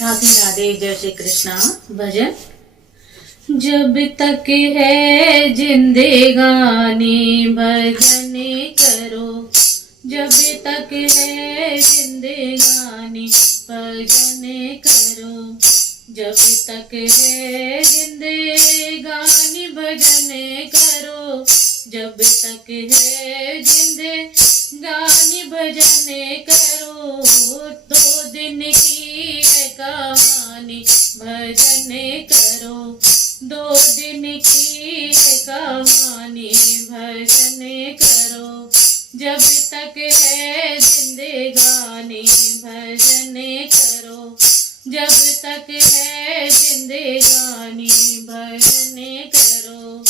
राधे राधे, जय श्री कृष्णा। भजन। जब तक है जिंदगानी भजन करो, जब तक है जिंदगानी भजन करो, जब तक है जिंदगानी भजन करो, जब तक है जिंदगानी भजन करो। 2 दिन की है कहानी भजन करो, 2 दिन की है कहानी भजन करो, जब तक है जिंदगानी भजन करो, जब तक है जिंदगानी भजन करो।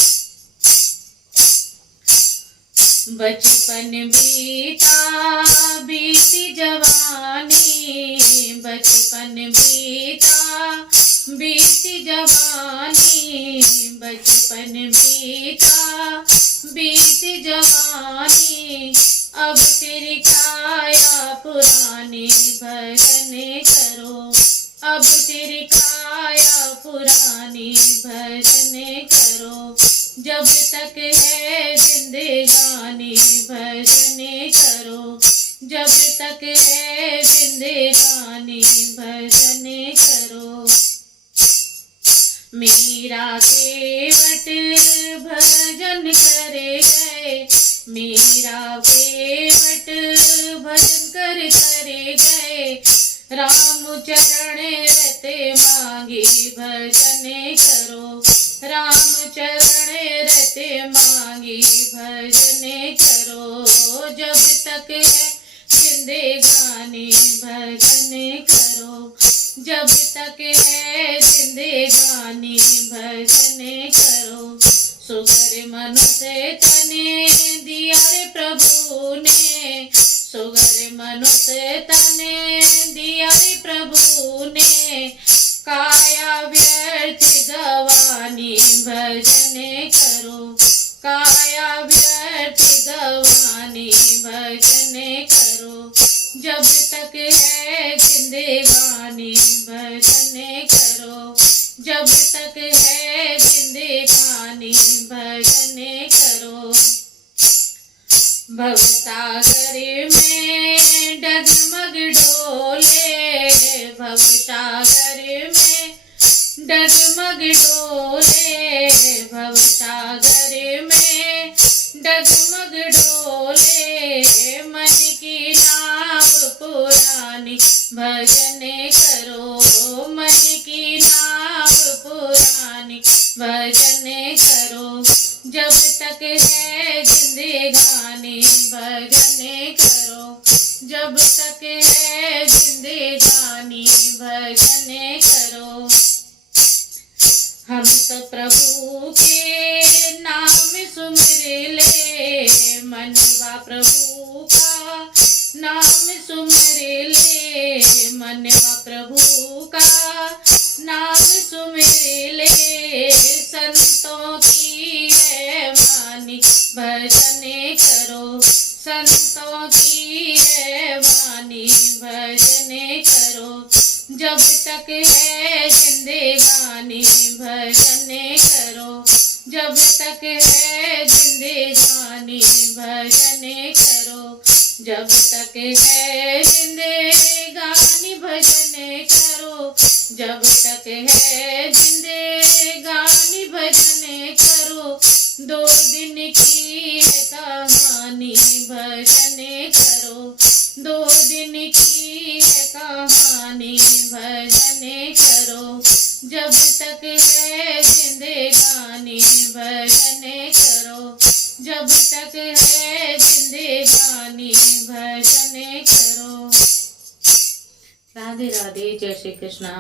बचपन बीता बीती जवानी, बचपन बीता बीती जवानी, बचपन बीता बीती जवानी, अब तेरी काया पुरानी भजन करो, अब तेरी काया पुरानी भजन करो, जब तक है जिंदगानी भजन करो, जब तक है जिंदगानी भजन करो। मीरा केवट भजन करे गए, मीरा केवट भजन करे गए, राम चरण रते मांगी भजन करो, राम चरण रते मांगी भजन करो, जब तक है जिंदगानी भजन करो, जब तक है जिंदगानी भजन करो। सुगर मनुष्य तने दिया रे प्रभु ने, सुगर मनुष्य तने दिया रे प्रभु ने, काया व्यर्थ गवानी भजन करो, काया व्यर्थ गवानी भजन करो, जब तक है जिंदगानी भजन करो, जब तक है जिंदगानी भजन करो। भवसागर में डगमग डोले, भवसागर में डगमग डोले, भवसागर में डगमग डोले, मन की नाव पुरानी भजन करो, मन की नाव पुरानी भजन करो, जब तक है जिंदगानी भजन करो, जब तक है जिंदगानी भजन करो। हम तो प्रभु के नाम सुमिर ले, मनवा प्रभु का नाम सुमिर ले, मनवा प्रभु का नाम सुमिर ले, संतों की है वाणी भजन करो, संतों की है वाणी भजन करो, जब तक है जिंदगानी भजन करो, जब तक है जिंदगानी भजन करो, जब तक है जिंदगानी भजन करो, जब तक है जिंदगानी भजन करो। 2 दिन की है कहानी भजन करो, 2 दिन की है कहानी भजन करो, जब तक है जिंदगानी भजन करो, जब तक है जिंदगानी भजन करो। राधे राधे, जय श्री कृष्णा।